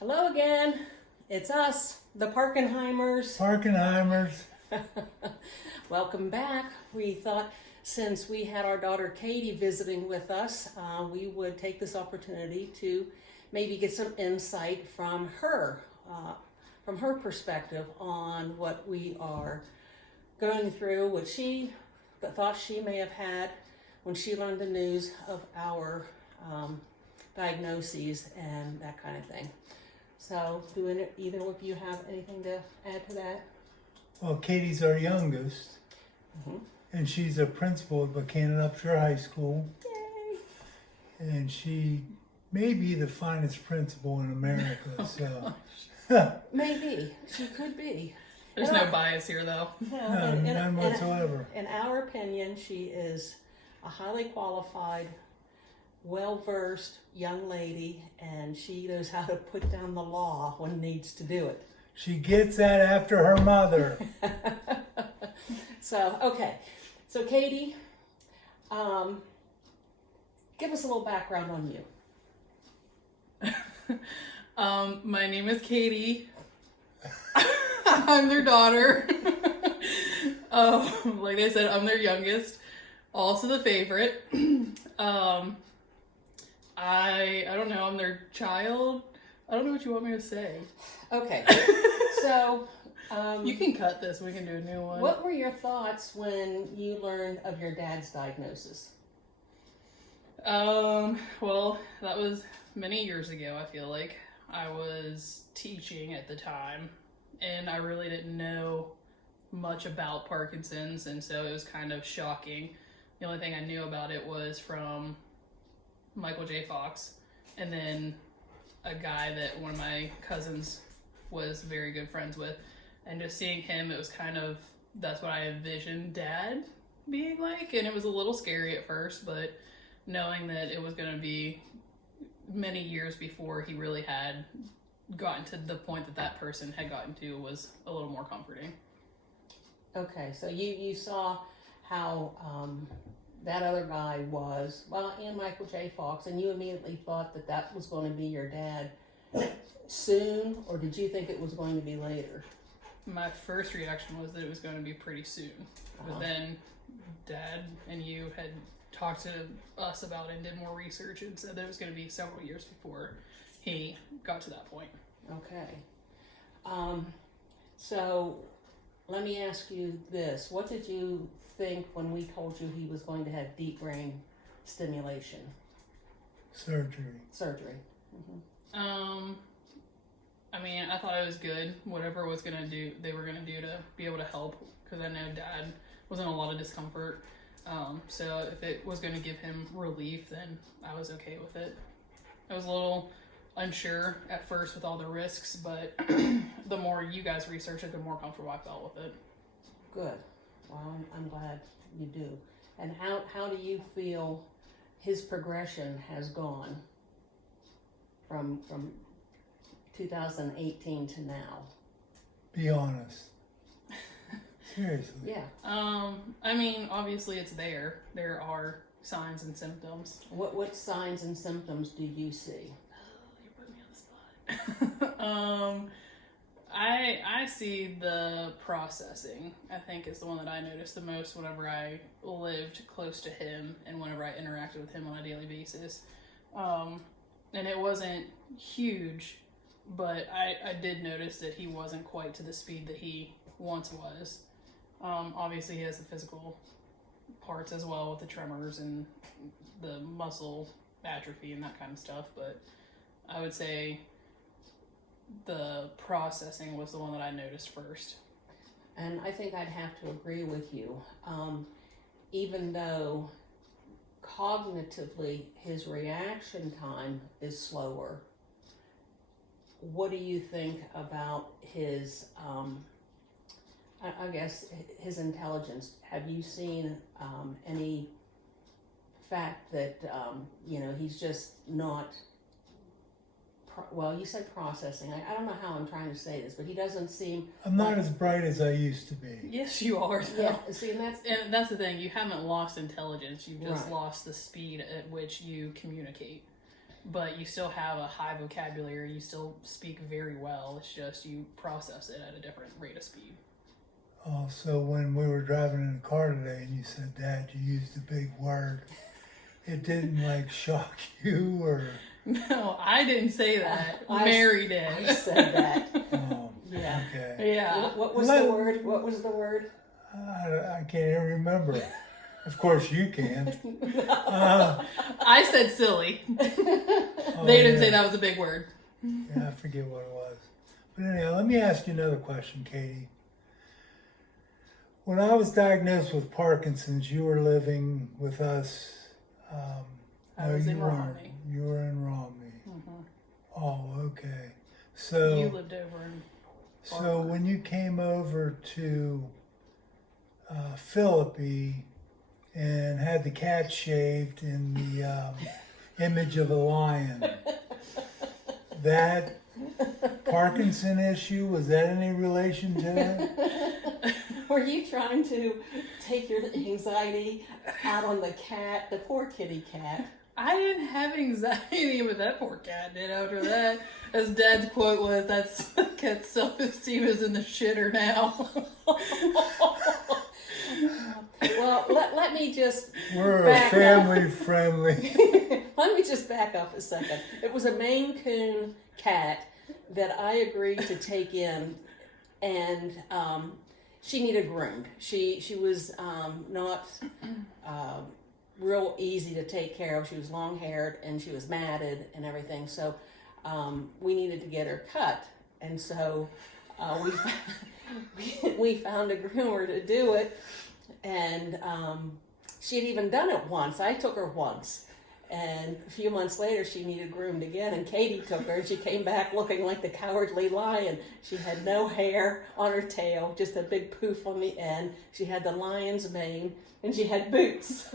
Hello again. It's us, the Parkenheimers. Parkenheimers. Welcome back. We thought since we had our daughter Katie visiting with us, we would take this opportunity to maybe get some insight from her perspective on what we are going through, what she thought she may have had when she learned the news of our diagnoses and that kind of thing. So, do either of you have anything to add to that? Well, Katie's our youngest, and she's a principal at Buchanan Upshur High School, Yay! and she may be the finest principal in America. So, Maybe. She could be. There's no bias here, though. none whatsoever. In our opinion, she is a highly qualified, well-versed young lady, and she knows how to put down the law when needs to do it. She gets that after her mother. So, okay. So, Katie, give us a little background on you. My name is Katie. I'm their daughter. Like I said, I'm their youngest. Also the favorite. I don't know, I'm their child. I don't know what you want me to say. Okay. So, You can cut this, we can do a new one. what were your thoughts when you learned of your dad's diagnosis? Well, that was many years ago, I feel like. I was teaching at the time, and I really didn't know much about Parkinson's, and so it was kind of shocking. The only thing I knew about it was from Michael J. Fox, and then a guy that one of my cousins was very good friends with. And just seeing him, it was kind of, that's what I envisioned Dad being like, and it was a little scary at first, but knowing that it was going to be many years before he really had gotten to the point that that person had gotten to was a little more comforting. Okay, so you saw how that other guy was, well, and Michael J. Fox, and you immediately thought that that was going to be your dad soon, or did you think it was going to be later? My first reaction was that it was going to be pretty soon, but then Dad and you had talked to us about it and did more research and said that it was going to be several years before he got to that point. Okay. So let me ask you this. What did you think when we told you he was going to have deep brain stimulation Surgery. surgery? I mean, I thought it was good. Whatever was gonna do, they were gonna do to be able to help, because I know Dad was in a lot of discomfort. So if it was gonna give him relief, then I was okay with it. I was a little unsure at first with all the risks, but the more you guys research it, the more comfortable I felt with it. Good. Well, I'm glad you do. And how do you feel his progression has gone from 2018 to now? Be honest. Seriously. Yeah. I mean, obviously it's there. There are signs and symptoms. What signs and symptoms do you see? You put me on the spot. I see the processing, I think, is the one that I noticed the most whenever I lived close to him and whenever I interacted with him on a daily basis. And it wasn't huge, but I did notice that he wasn't quite to the speed that he once was. Obviously he has the physical parts as well with the tremors and the muscle atrophy and that kind of stuff, but I would say the processing was the one that I noticed first. And I think I'd have to agree with you. Even though cognitively his reaction time is slower, what do you think about his, I guess, his intelligence? Have you seen any fact that, he's just not, well, you said processing. I don't know how I'm trying to say this, but he doesn't seem... I'm not as bright as I used to be. Yes, you are. Though. Yeah, see, and that's the thing. You haven't lost intelligence. You've just Right. lost the speed at which you communicate. but you still have a high vocabulary. You still speak very well. It's just you process it at a different rate of speed. Oh, so when we were driving in the car today and you said, Dad, you used a big word, it didn't like shock you or? No, I didn't say that. I Mary did. I said that. Oh, Yeah. okay. Yeah. What was the word? What was the word? I can't even remember. Of course you can. I said silly. Oh, They didn't say yeah. that was a big word. Yeah, I forget what it was. But anyhow, let me ask you another question, Katie. When I was diagnosed with Parkinson's, you were living with us. I no, was you in weren't. Romney. You were in Romney. Mhm. Oh, okay. So You lived over in So Barker. when you came over to Philippi and had the cat shaved in the image of a lion, that Parkinson issue, was that any relation to it? Were you trying to take your anxiety out on the cat, the poor kitty cat? I didn't have anxiety, but that poor cat did after that. As Dad's quote was, "That's cat's self-esteem is in the shitter now." Well, let me just We're a back up. family friendly. Let me just back up a second. It was a Maine Coon cat that I agreed to take in, and she needed groomed. She was not real easy to take care of. She was long haired and she was matted and everything. So we needed to get her cut, and so we found a groomer to do it. And she had even done it once. I took her once. And a few months later, she needed groomed again. And Katie took her, and she came back looking like the Cowardly Lion. She had no hair on her tail, just a big poof on the end. She had the lion's mane, and she had boots.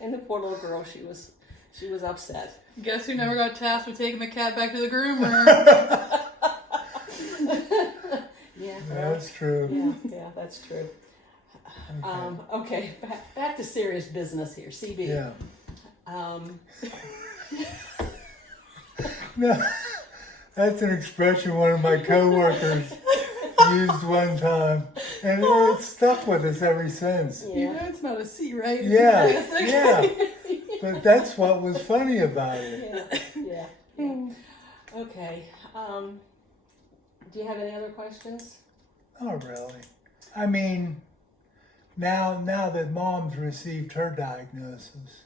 And the poor little girl, she was upset. Guess who never got tasked with taking the cat back to the groomer? Yeah, That's true. yeah, that's true. Okay, back to serious business here. CB. Yeah. Um, No, that's an expression one of my coworkers used one time, and it stuck with us ever since. You know yeah. it's not a C, right? It's Yeah, an S, okay. yeah. But that's what was funny about it. Yeah. Okay. Do you have any other questions? Not really. I mean, now that Mom's received her diagnosis,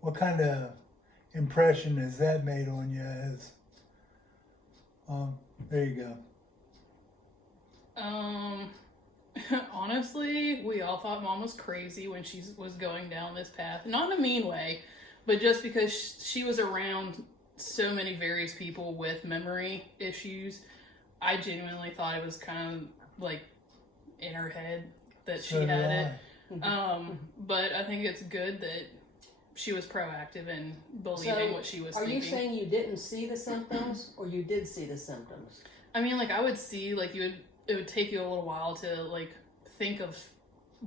what kind of impression has that made on you? As there you go. Honestly, we all thought Mom was crazy when she was going down this path. Not in a mean way, but just because she was around so many various people with memory issues, I genuinely thought it was kind of like in her head that she So did had I. it. But I think it's good that she was proactive in believing So, what she was Are thinking. you saying you didn't see the symptoms, or you did see the symptoms? I mean, like I would see, like it would take you a little while to like think of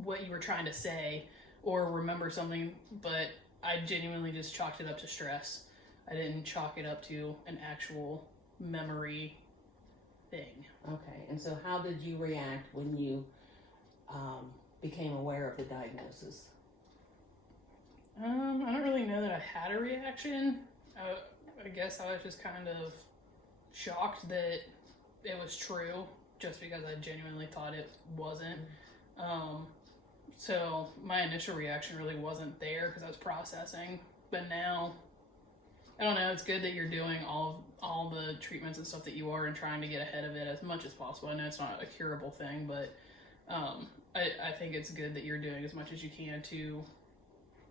what you were trying to say or remember something, but I genuinely just chalked it up to stress. I didn't chalk it up to an actual memory thing. Okay. And so, how did you react when you became aware of the diagnosis? I don't really know that I had a reaction. I guess I was just kind of shocked that it was true, just because I genuinely thought it wasn't. So my initial reaction really wasn't there because I was processing. But now, I don't know. It's good that you're doing all the treatments and stuff that you are and trying to get ahead of it as much as possible. I know it's not a curable thing, but I think it's good that you're doing as much as you can to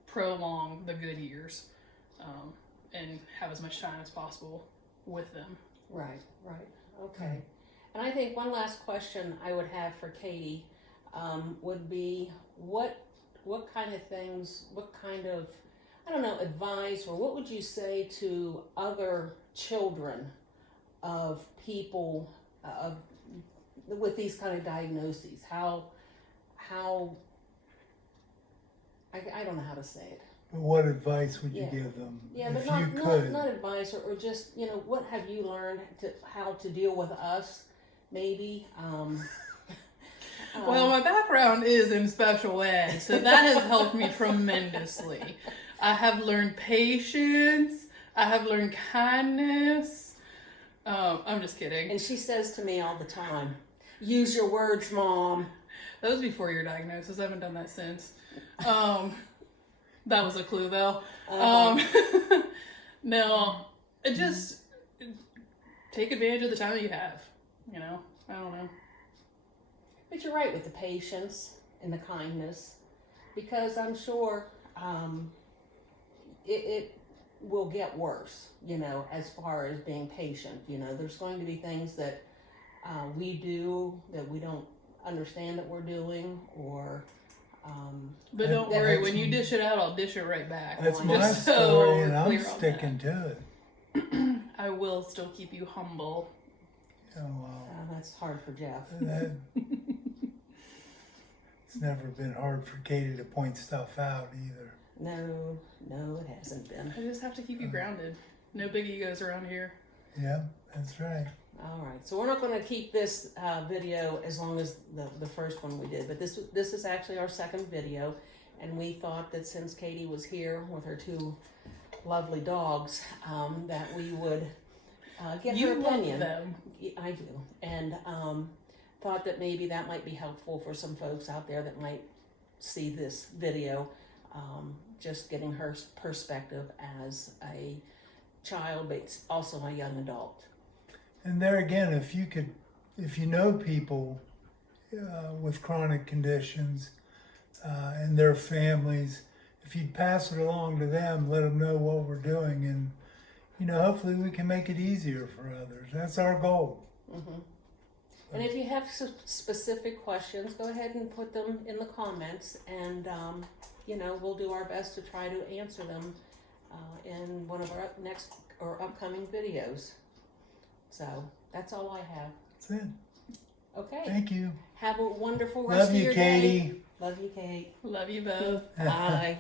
prolong the good years and have as much time as possible with them. Right. Okay. And I think one last question I would have for Katie would be what kind of things, what kind of, I don't know, advice, or what would you say to other children of people with these kind of diagnoses? How I don't know how to say it. But what advice would you Yeah. give them Yeah, but if not, you not, could? not advice or just, what have you learned how to deal with us, maybe? Well, my background is in special ed, so that has helped me tremendously. I have learned patience. I have learned kindness. I'm just kidding. And she says to me all the time, use your words, Mom. That was before your diagnosis. I haven't done that since. That was a clue, though. No, just take advantage of the time that you have. I don't know. But you're right with the patience and the kindness, because I'm sure it will get worse, as far as being patient. There's going to be things that we do that we don't understand that we're doing, or But don't That- worry, that's- when you dish it out, I'll dish it right back. That's Just my so story, and I'm clear on sticking to it. I will still keep you humble. Oh, wow. that's hard for Jeff. That, it's never been hard for Katie to point stuff out either. No, it hasn't been. I just have to keep you grounded. No big egos around here. Yeah, that's right. All right, so we're not going to keep this video as long as the first one we did, but this is actually our second video, and we thought that since Katie was here with her two lovely dogs, that we would get You her love opinion. them. I do, and thought that maybe that might be helpful for some folks out there that might see this video, just getting her perspective as a child, but also a young adult. And there again, if you know people with chronic conditions and their families, if you'd pass it along to them, let them know what we're doing, and hopefully we can make it easier for others. That's our goal. Mm-hmm. And if you have specific questions, go ahead and put them in the comments, and we'll do our best to try to answer them in one of our next or upcoming videos. So that's all I have. That's it. Okay. Thank you. Have a wonderful rest Love of you, your Katie. day. Love you, Kate. Love you both. Bye.